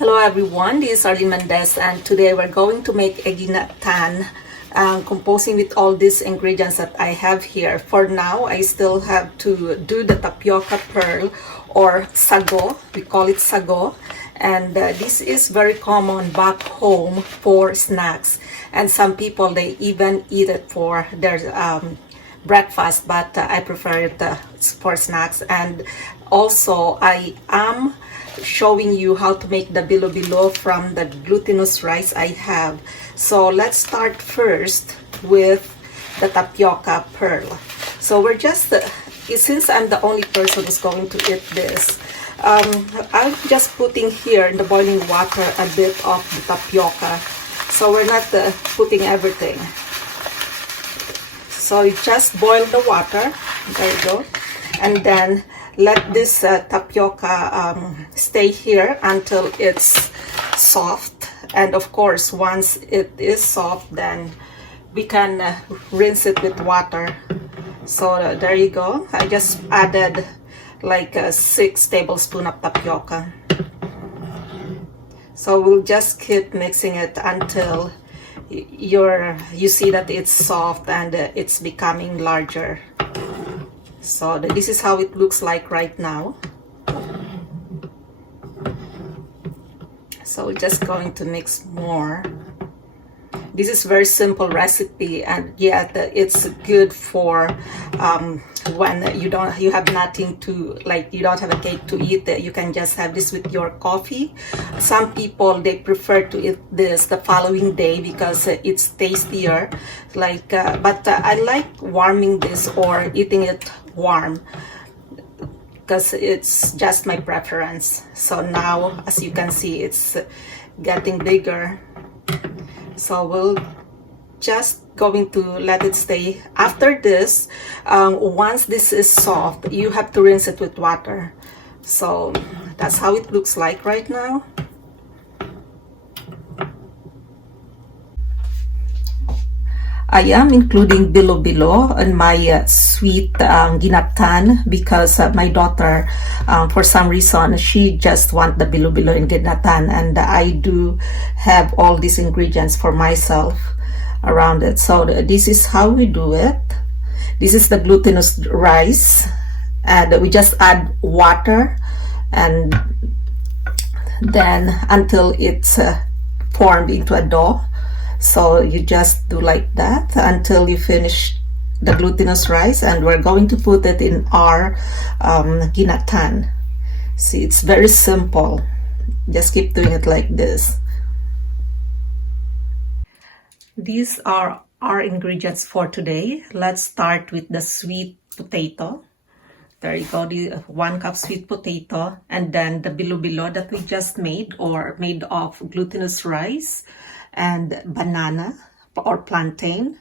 Hello everyone, this is Arlene Mendez and today we're going to make a ginataang composing with all these ingredients that I have here. For now, I still have to do the tapioca pearl or sago. We call it sago. And this is very common back home for snacks. And some people, they even eat it for their breakfast, but I prefer it for snacks. And also, I am showing you how to make the bilo-bilo from the glutinous rice I have. So let's start first with the tapioca pearl. So we're just, since I'm the only person who's going to eat this, I'm just putting here in the boiling water a bit of the tapioca. So we're not putting everything. So you just boil the water, there you go, and then let this tapioca stay here until it's soft. And of course, once it is soft, then we can rinse it with water. So there you go. I just added like 6 tablespoons of tapioca. So we'll just keep mixing it until you see that it's soft and it's becoming larger. So this is how it looks like right now. So we're just going to mix more. This is very simple recipe, and yet it's good for when you have nothing to, like, you don't have a cake to eat. You can just have this with your coffee. Some people, they prefer to eat this the following day because it's tastier. Like, but I like warming this or eating it warm because it's just my preference. So now, as you can see, it's getting bigger. So we'll just going to let it stay. After this, once this is soft, you have to rinse it with water. So that's how it looks like right now. I am including bilo-bilo in my sweet ginataang because my daughter, for some reason, she just wants the bilo-bilo in ginataang, and I do have all these ingredients for myself around it. So this is how we do it. This is the glutinous rice, and we just add water, and then until it's formed into a dough. So you just do like that until you finish the glutinous rice, and we're going to put it in our ginataang. See, it's very simple. Just keep doing it like this. These are our ingredients for today. Let's start with the sweet potato. There you go, the 1 cup sweet potato, and then the bilo-bilo that we just made, or made of glutinous rice and banana or plantain.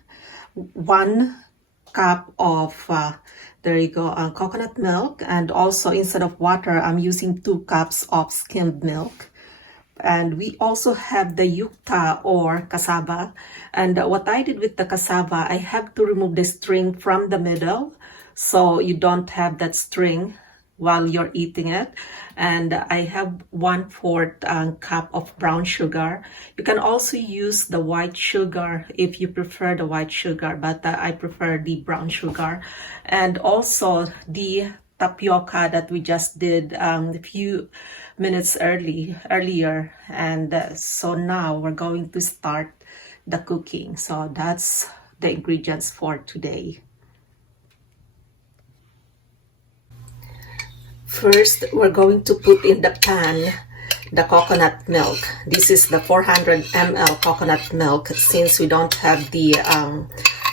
1 cup of there you go, coconut milk, and also instead of water, I'm using 2 cups of skimmed milk. And we also have the yukta or cassava. And what I did with the cassava, I have to remove the string from the middle so you don't have that string while you're eating it. And I have 1/4 cup of brown sugar. You can also use the white sugar if you prefer the white sugar, but I prefer the brown sugar. And also the tapioca that we just did a few minutes earlier. And so now we're going to start the cooking. So that's the ingredients for today. First, we're going to put in the pan the coconut milk. This is the 400 ml coconut milk. Since we don't have the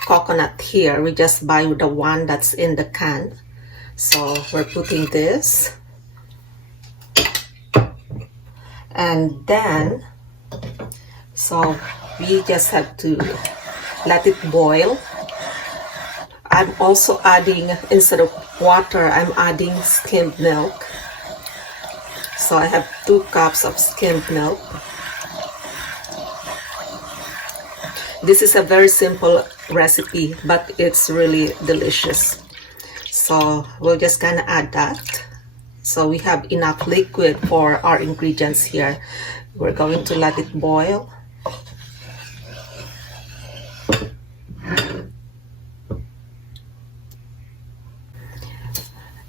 coconut here, we just buy the one that's in the can. So we're putting this. And then, so we just have to let it boil. I'm also adding, instead of water, I'm adding skimmed milk. So I have 2 cups of skimmed milk. This is a very simple recipe, but it's really delicious. So we're just gonna add that. So we have enough liquid for our ingredients here. We're going to let it boil.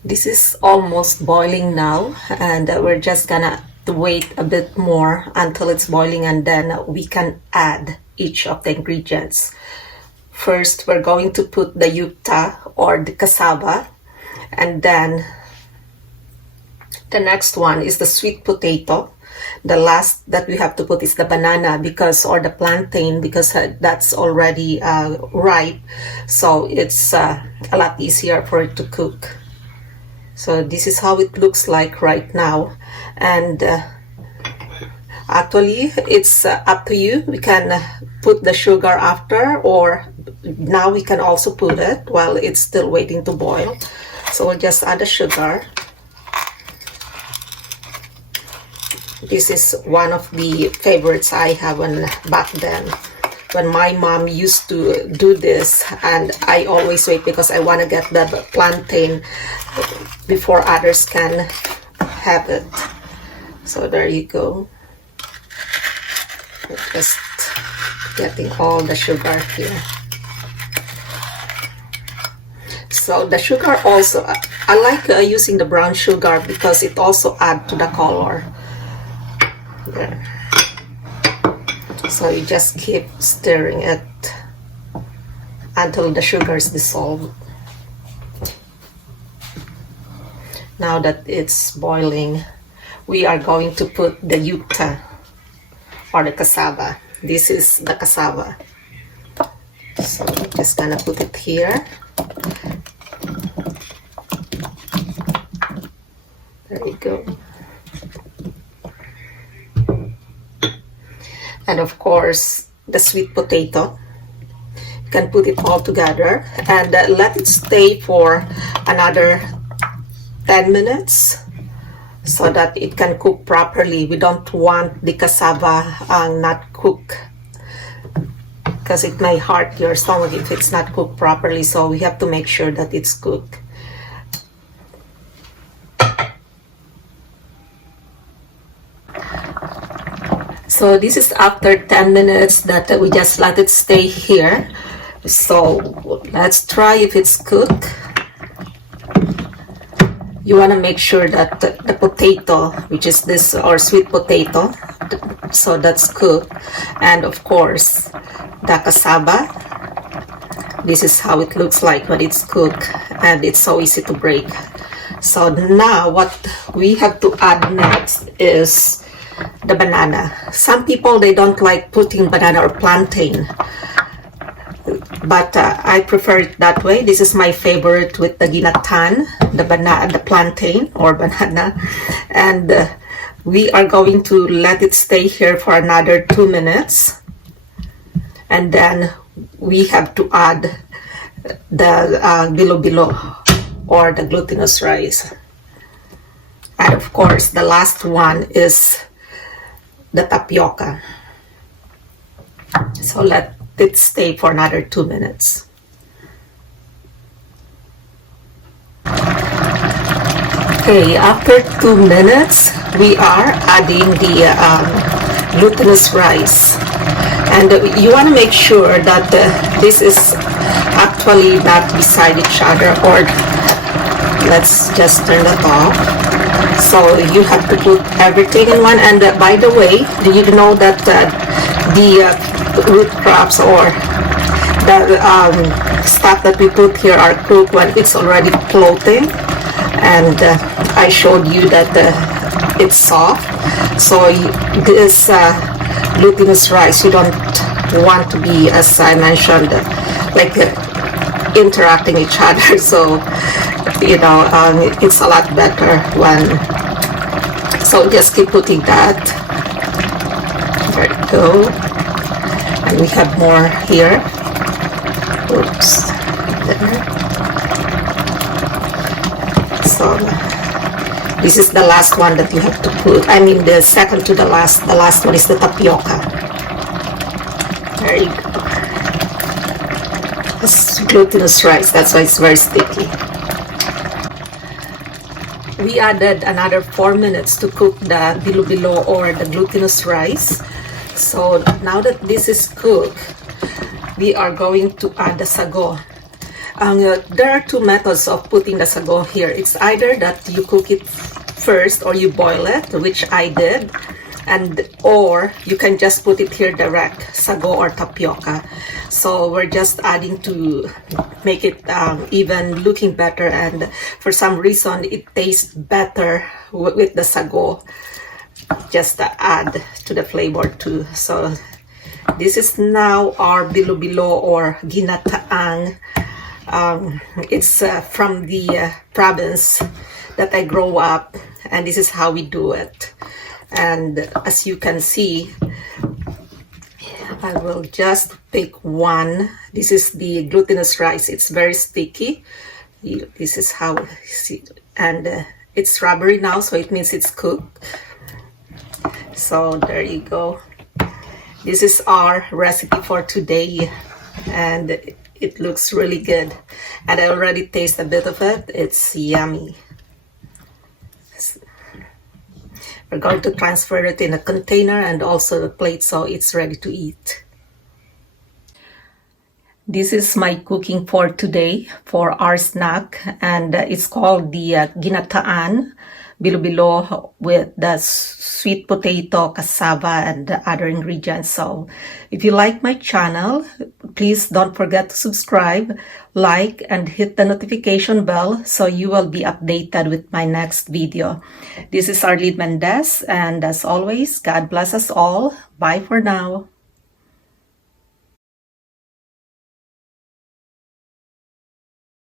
This is almost boiling now, and we're just gonna wait a bit more until it's boiling, and then we can add each of the ingredients. First, we're going to put the yuca or the cassava, and then the next one is the sweet potato. The last that we have to put is the banana or the plantain, because that's already ripe, so it's a lot easier for it to cook. So this is how it looks like right now, and actually it's up to you. We can put the sugar after, or now we can also put it while it's still waiting to boil. So we'll just add the sugar. This is one of the favorites I have back then, when my mom used to do this, and I always wait because I want to get the plantain before others can have it. So there you go. Just getting all the sugar here. So the sugar also, I like using the brown sugar because it also adds to the color. There. So you just keep stirring it until the sugar is dissolved. Now that it's boiling, we are going to put the yuca or the cassava. This is the cassava. So I'm just gonna put it here. There you go. And of course, the sweet potato. You can put it all together and let it stay for another 10 minutes so that it can cook properly. We don't want the cassava not cook, because it may hurt your stomach if it's not cooked properly. So we have to make sure that it's cooked. So this is after 10 minutes that we just let it stay here. So let's try if it's cooked. You want to make sure that the potato, which is this or sweet potato, so that's cooked. And of course, the cassava. This is how it looks like when it's cooked, and it's so easy to break. So now what we have to add next is the banana. Some people, they don't like putting banana or plantain, but I prefer it that way. This is my favorite with the ginataang, the plantain or banana, and we are going to let it stay here for another 2 minutes, and then we have to add the bilo-bilo or the glutinous rice, and of course the last one is the tapioca. So let it stay for another 2 minutes. Okay, after 2 minutes, we are adding the glutinous rice. And you want to make sure that this is actually not beside each other, or let's just turn it off. So you have to put everything in one. And by the way, do you know that the root crops or the stuff that we put here are cooked when it's already floating? And I showed you that it's soft. So this glutinous rice, you don't want to be, as I mentioned, like interacting each other. So you know, it's a lot better when, so just keep putting that. There you go. And we have more here. Oops. There. So this is the last one that you have to put. I mean the second to the last. The last one is the tapioca. There you go. This is glutinous rice, that's why it's very sticky. we added another 4 minutes to cook the bilo-bilo or the glutinous rice. So now that this is cooked, we are going to add the sago. There are two methods of putting the sago here. It's either that you cook it first or you boil it, which I did, or you can just put it here direct, sago or tapioca. So we're just adding to make it even looking better, and for some reason it tastes better with the sago, just to add to the flavor too. So this is now our bilo-bilo or ginataang. It's from the province that I grew up, and this is how we do it. And as you can see, I will just pick one. This is the glutinous rice. It's very sticky. This is how, and it's rubbery now, so it means it's cooked. So there you go. This is our recipe for today, and it looks really good. And I already taste a bit of it. It's yummy. We're going to transfer it in a container and also a plate so it's ready to eat. This is my cooking for today for our snack, and it's called the Ginataang Bilo-Bilo with the sweet potato, cassava, and other ingredients. So if you like my channel, please don't forget to subscribe, like, and hit the notification bell so you will be updated with my next video. This is Arlene Mendez, and as always, God bless us all. Bye for now.